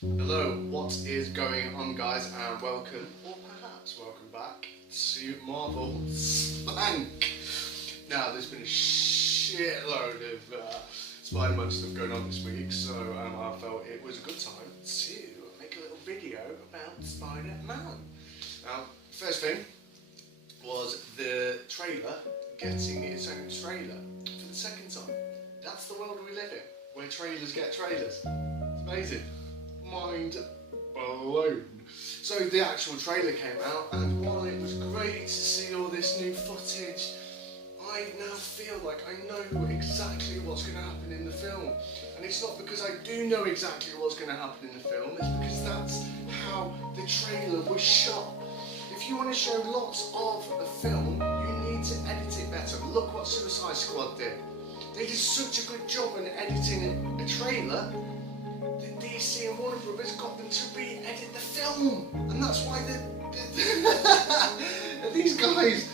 Hello, what is going on, guys, and welcome, or perhaps welcome back to Marvel Spank. Now, there's been a shitload of Spider-Man stuff going on this week, so I felt it was a good time to make a little video about Spider-Man. Now, first thing was the trailer getting its own trailer for the second time. That's the world we live in, where trailers get trailers. It's amazing. Mind blown. So the actual trailer came out, and while it was great to see all this new footage, I now feel like I know exactly what's going to happen in the film. And it's not because I do know exactly what's going to happen in the film, it's because that's how the trailer was shot. If you want to show lots of a film, you need to edit it better. Look what Suicide Squad did. They did such a good job in editing a trailer. The DC and Warner Brothers got them to re-edit the film, and that's why these guys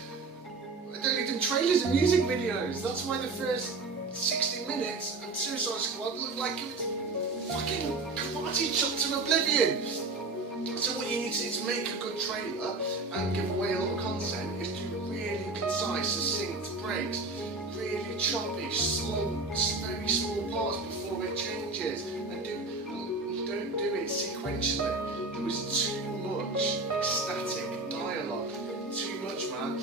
don't even trailers and music videos. That's why the first 60 minutes of Suicide Squad looked like it was fucking karate chopped to oblivion. So what you need to do to make a good trailer and give away a lot of content is do really concise, succinct breaks, really choppy, very small parts before it changes, and don't do it sequentially. There was too much ecstatic dialogue. Too much, man.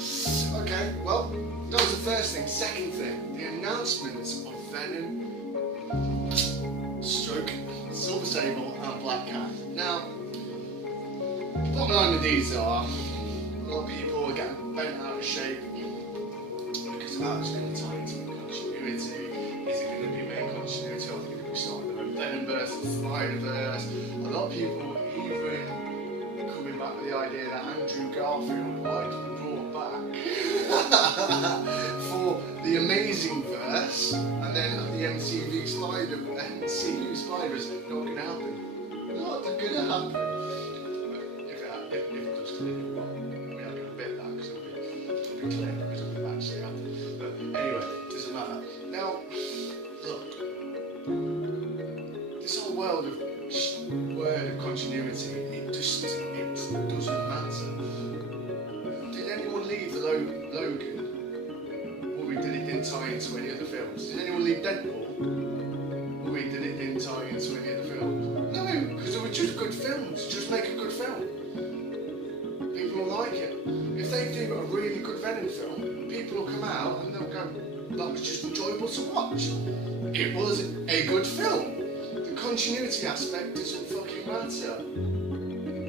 Okay, well, that was the first thing. Second thing, the announcements of Venom, Silver Sable, and Black Cat. Now, bottom line of these are, a lot of people are getting bent out of shape because of how it's going to tie into the continuity. Is it going to be main continuity, or are they going to be starting their own Venomverse and Spiderverse? A lot of people even coming back with the idea that Andrew Garfield might be brought back for the Amazing Verse, and then the MCU Spiders. Not going to happen. Not going to happen. If it comes clear, well, we are going to bit that because it'll be clear because it'll actually happen. But anyway, it doesn't matter. Now, look, this whole world of continuity, it doesn't matter. Did anyone leave Logan? Or it didn't tie into any other films? Did anyone leave Deadpool? Or it didn't tie into any other films? No, because they were just good films. Just make a good film. People will like it. If they do a really good Venom film, people will come out and they'll go, that was just enjoyable to watch. It was a good film. The continuity aspect doesn't fucking matter.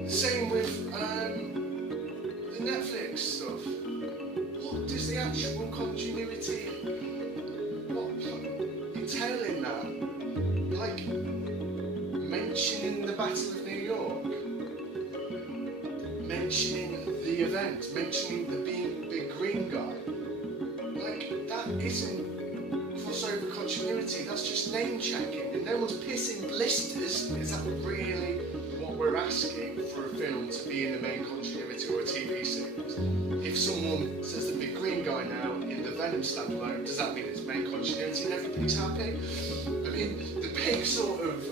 The same with the Netflix stuff. What does the actual continuity entail in that? Like mentioning the Battle of New York, mentioning the event, mentioning the big green guy. Like, that isn't crossover continuity, that's just name checking, and no one's pissing blisters. Is that really what we're asking for a film to be in the main continuity or a TV series? If someone says the big green guy now in the Venom standalone, does that mean it's main continuity and everybody's happy? I mean, the big sort of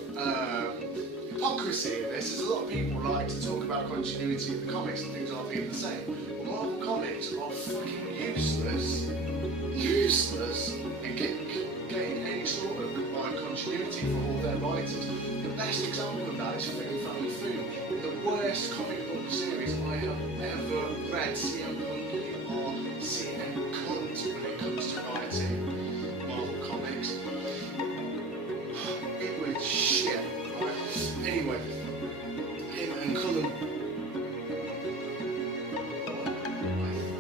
hypocrisy in this is a lot of people like to talk about continuity in the comics and things aren't being the same. But Marvel comics are fucking useless in getting any sort of combined continuity for all their writers. The best example of that is Film Family Food, the worst comic book series I have ever read. CM Punk, you are CM cunt when it comes to writing Marvel comics. It was shit, right? Anyway, him and Cullen, I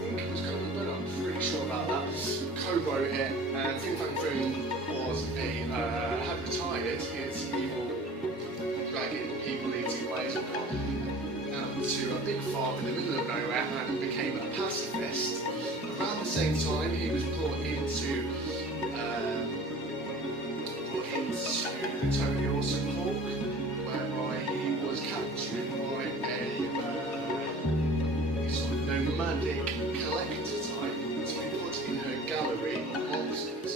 think it was Cullen, but I'm pretty sure about that, co-wrote it, and Film Family Food was had retired his evil dragon people eating ways and gone to a big farm in the middle of nowhere and became a pacifist. Around the same time, he was brought into Tony Awesome Hawk, whereby he was captured by a sort of nomadic collector type to be put in her gallery of monsters.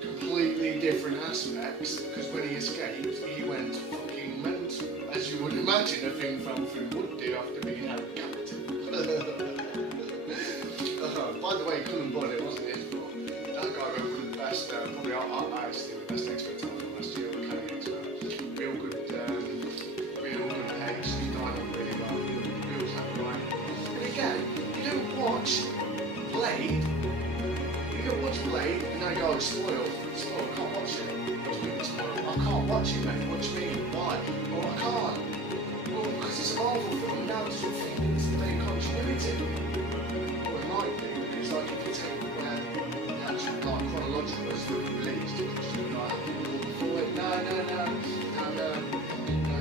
Completely different aspects, because when he escaped, he went fucking mental. imagine a film fan film would do after being out of Captain. By the way, Cullen Bonnet wasn't his fault. That guy wrote one of the best, probably I actually the best expert on last year, mechanic expert. Real good pace, he died up really well, real clever writing. And again, you don't watch Blade, and now you go, spoiled, I can't watch it. What do you mean spoiled? I can't watch it, mate. What do you mean? Why? Well, I can't. Well, because it's a Marvel film, and now it doesn't fit into the main continuity. Well, it might be, because like if you take where the actual like chronological was released, it could just be like before it. No,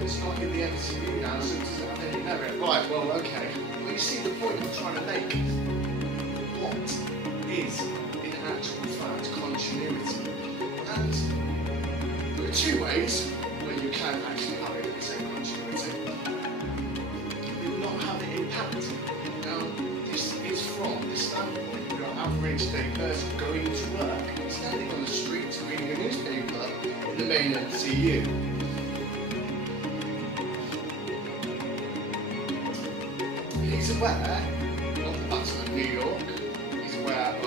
it's not in the MCU now, so it doesn't have any merit. Right, well, okay. Well, you see the point I'm trying to make. What is in actual fact continuity? And there are two ways where you can actually have it in the same continuity. You will not have it impact. Now, this is from the standpoint of your average day person going to work, standing on the street, reading a newspaper in the main MCU. He's aware of the Battle of New York, he's aware of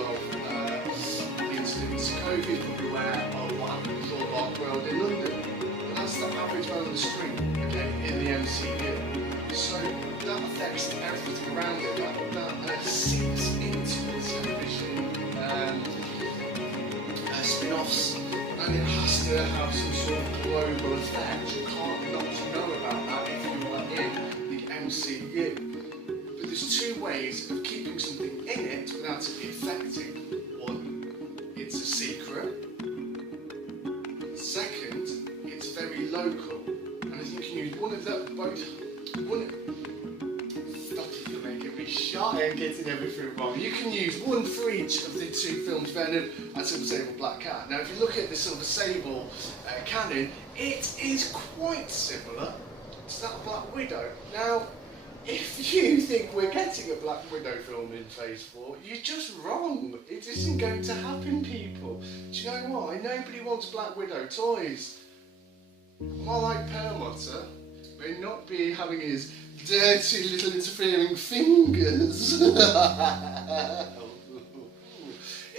the incidents of COVID, he's probably aware of what happened with Lord Dark World in London. But that's the average man on the street, again, in the MCU. So that affects everything around it, that seeps into the television spin-offs, and it has to have some sort of global effect. You can't not know about that if you are in the MCU. There's two ways of keeping something in it without it affecting. One, it's a secret. Second, it's very local. And I think you can use one of them, both. Stop it, you're making me shy and getting everything wrong. You can use one for each of the two films, Venom and Silver Sable Black Cat. Now, if you look at the Silver Sable canon, it is quite similar to that of Black Widow. Now, if you think we're getting a Black Widow film in Phase 4, you're just wrong. It isn't going to happen, people. Do you know why? Nobody wants Black Widow toys. More like Perlmutter may not be having his dirty little interfering fingers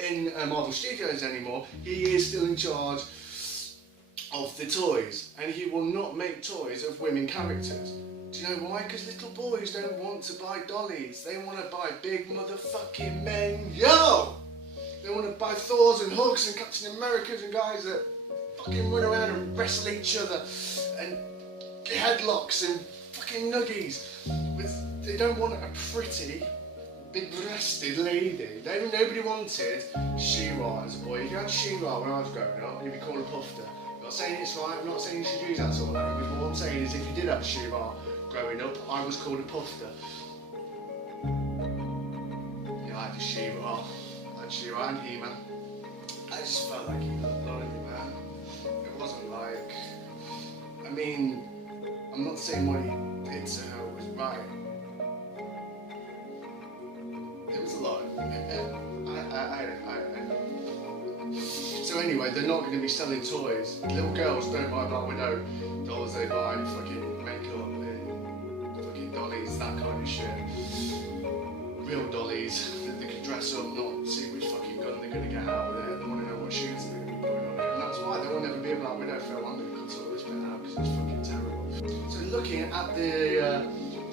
in Marvel Studios anymore. He is still in charge of the toys, and he will not make toys of women characters. Do you know why? Because little boys don't want to buy dollies. They want to buy big motherfucking men. Yo! They want to buy Thors and Hulks and Captain Americas and guys that fucking run around and wrestle each other and headlocks and fucking nuggies. They don't want a pretty, big-breasted lady. Nobody wanted She-Ra as a boy. If you had She-Ra when I was growing up, you'd be called a pufter. I'm not saying it's right, I'm not saying you should use that sort of language, but what I'm saying is if you did have She-Ra growing up, I was called a pufter. Yeah, I had a She-Ra. I had She-Ra and He-Man. I just felt like he looked lonely, man. It wasn't like... I mean, I'm not saying what he did to her was right. There was a lot. So anyway, they're not going to be selling toys. Little girls don't buy Black Widow dolls, they buy fucking makeup and fucking dollies, that kind of shit. Real dollies that they can dress up, not see which fucking gun they're going to get out with it. They want to know what shoes they're going to be putting on it. And that's why there will never be a Black Widow film. I'm going to cut all this bit out because it's fucking terrible. So looking at the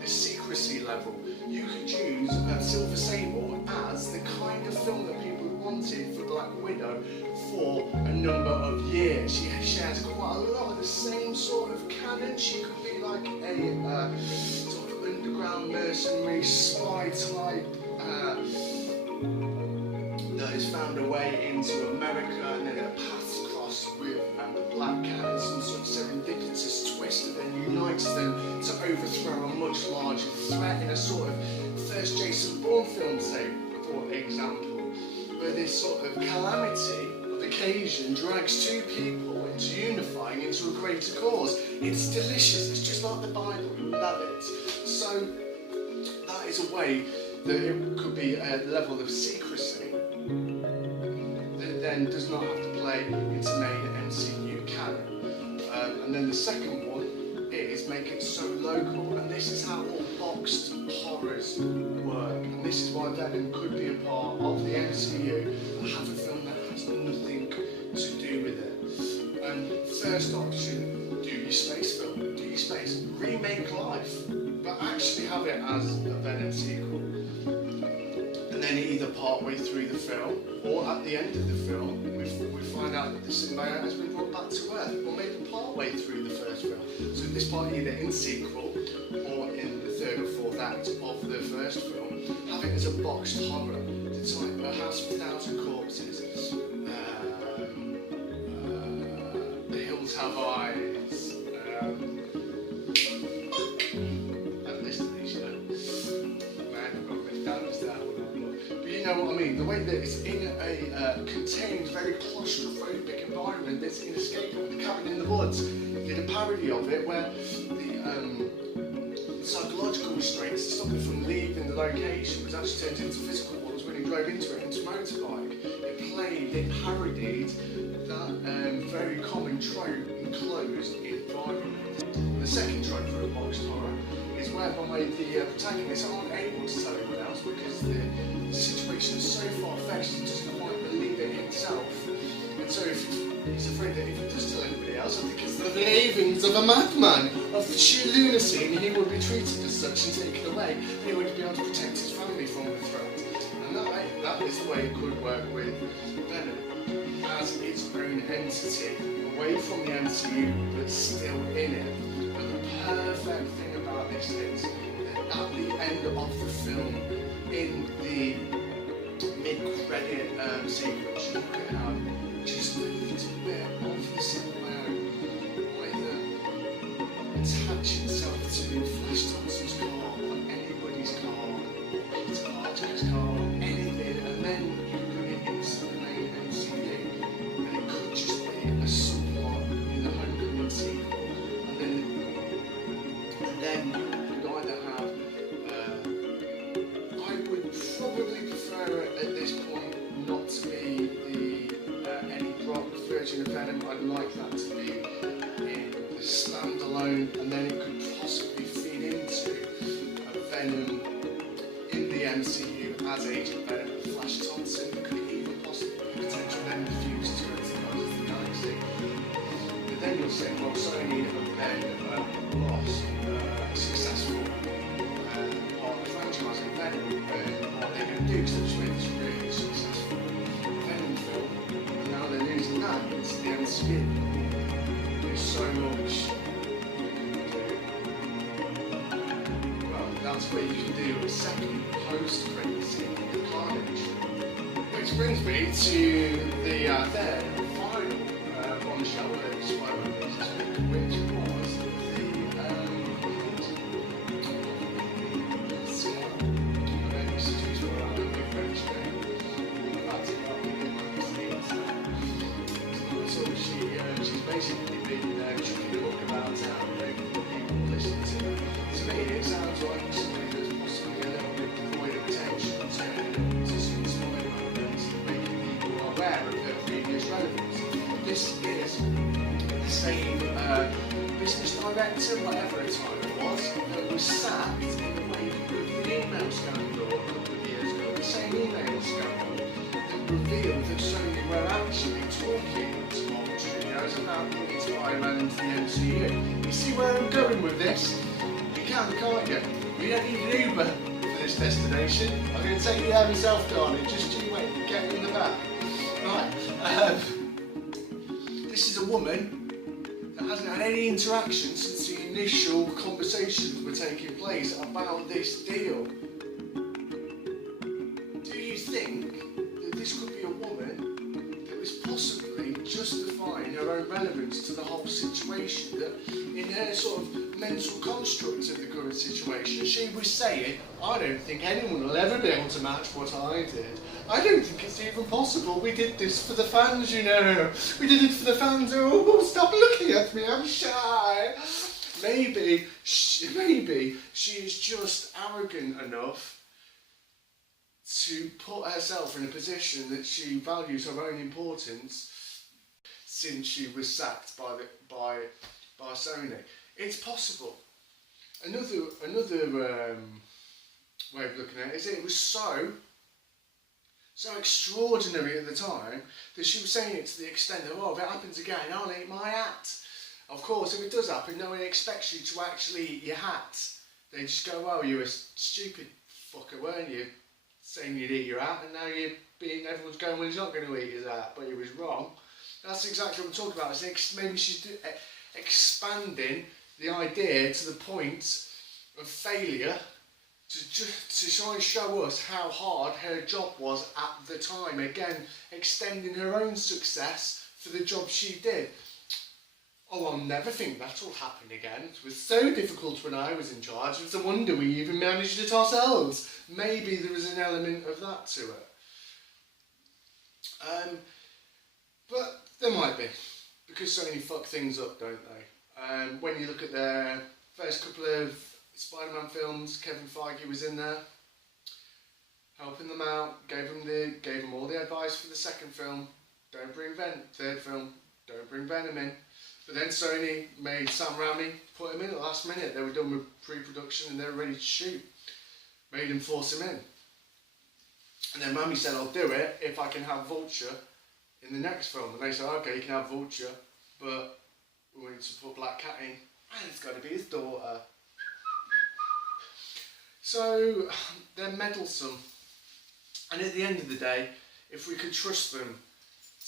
secrecy level, you could use Silver Sable as the kind of film that people wanted for Black Widow for a number of years. She shares quite a lot of the same sort of canon. She could be like a sort of underground mercenary spy type that has found a way into America, and then her paths cross with the Black Cat and some sort of serendipitous twist that then unites them to overthrow a much larger threat in a sort of first Jason Bourne film, say, for example, where this sort of calamity of occasion drags two people into unifying into a greater cause. It's delicious, it's just like the Bible, we love it. So that is a way that it could be a level of secrecy that then does not have to play into main MCU canon. And then the second one is make it so local, and this is how all boxed horrors work, and this is why Venom could be a part of the MCU, but have a film that has nothing to do with it. And first option, do your space film, do your space, remake Life, but actually have it as a Venom sequel. And then either part way through the film, or at the end of the film, we find out that the symbiote has been brought back to Earth, or maybe part way through the first film. So this part either in sequel, or in the third or fourth act of the first film, have it as a boxed horror, the type A House of a Thousand Corpses, The Hills Have Eyes, I've listed these, you know. Man, I've got written down as that. But you know what I mean, the way that it's in a contained, very claustrophobic environment that's inescapable, the cabin in the woods. He did a parody of it where the psychological restraints to stop him from leaving the location was actually turned into physical ones when he drove into it, into a motorbike. It parodied that very common trope, enclosed environment. The second trope for a boxed horror is whereby the protagonists aren't able to tell anyone else because the situation is so far-fetched he doesn't quite believe it himself. And so if he's afraid that if he does tell anybody else, I think it's the ravings of a madman, of sheer lunacy, and he would be treated as such and taken away, and he would be able to protect his family from the threat. And that is the way it could work with Venom, as its own entity, away from the MCU, but still in it. But the perfect thing about this is that at the end of the film, in the mid-credit sequence, you can have just a little bit of the symbiote either attach itself to Flash Thompson's car, or anybody's car, or Peter Parker's car, or anything, and then you bring it into the main MCU, and it could just be a subplot in the Homecoming sequel, and then you could either have, I would probably prefer it at this point not to be the Eddie Brock version of Venom. I'd like that to be in the standalone, and then it could possibly feed into a Venom in the MCU as Agent Venom and Flash Thompson. Could it even possibly be potential then fused to it as the Galaxy? But then you'll say, well, Sony have then lost a successful part of the franchise in Venom, and what they're going to do, because they've made this really successful Venom film, and now they're losing that into the MCU. There's so much you can do. Well, that's where you can do a second post-credit scene with Carnage. Which brings me to the third and final bombshell that Spider-Man needs this week, which was she's basically been chucking a book about people listening to her. To me, it sounds like somebody that's possibly a little bit devoid of attention, turning to some Spider-Man events and making people aware of their previous relevance. This is the same business director, whatever time it was, that was sacked in the wake of the email scandal a couple of years ago. The same email scandal that revealed that Sony were actually talking to Marvel Studios about putting Spider-Man into the MCU. You see where I'm going with this? You can, can't you? You don't need an Uber for this destination. I'm going to take you there myself, darling. Just you wait, get in the back. Right. This is a woman that hasn't had any interaction since the initial conversations were taking place about this deal. Do you think that this could be a woman that was possibly justifying her own relevance to the whole situation, that in her sort of mental construct of the current situation, she was saying, I don't think anyone will ever be able to match what I did. I don't think it's even possible. We did this for the fans, you know. We did it for the fans. Oh, stop looking at me, I'm shy. Maybe she is just arrogant enough to put herself in a position that she values her own importance since she was sacked by Sony. It's possible. Another way of looking at it is it was so extraordinary at the time that she was saying it to the extent of, oh, if it happens again, I'll eat my hat. Of course, if it does happen, no one expects you to actually eat your hat. They just go, well, you were a stupid fucker, weren't you? Saying you'd eat your hat, and now everyone's going, well, he's not going to eat his hat, but he was wrong. That's exactly what I'm talking about. Maybe she's expanding the idea to the point of failure to try and show us how hard her job was at the time. Again, extending her own success for the job she did. Oh, I'll never think that'll happen again. It was so difficult when I was in charge. It's a wonder we even managed it ourselves. Maybe there was an element of that to it. But there might be, because Sony fuck things up, don't they? When you look at their first couple of Spider-Man films, Kevin Feige was in there, helping them out, gave them all the advice for the second film. Don't bring third film, don't bring Venom in. But then Sony made Sam Raimi put him in at the last minute. They were done with pre-production and they were ready to shoot. Made him force him in. And then Raimi said, I'll do it if I can have Vulture in the next film. And they said, okay, you can have Vulture, but we want to put Black Cat in, and it's got to be his daughter. So they're meddlesome. And at the end of the day, if we could trust them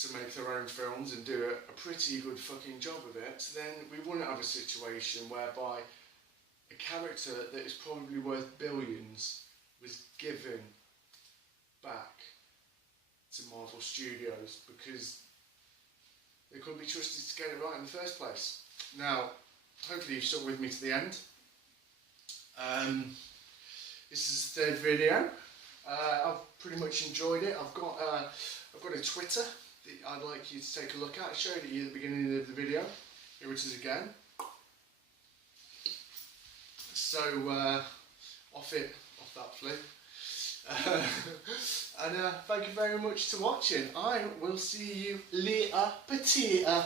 to make their own films and do a pretty good fucking job of it, then we wouldn't have a situation whereby a character that is probably worth billions was given back to Marvel Studios because they couldn't be trusted to get it right in the first place. Now, hopefully you've stuck with me to the end. This is the third video. I've pretty much enjoyed it. I've got a Twitter that I'd like you to take a look at. I showed it you at the beginning of the video. Here it is again. So off that flew. And thank you very much for watching. I will see you later, Petita.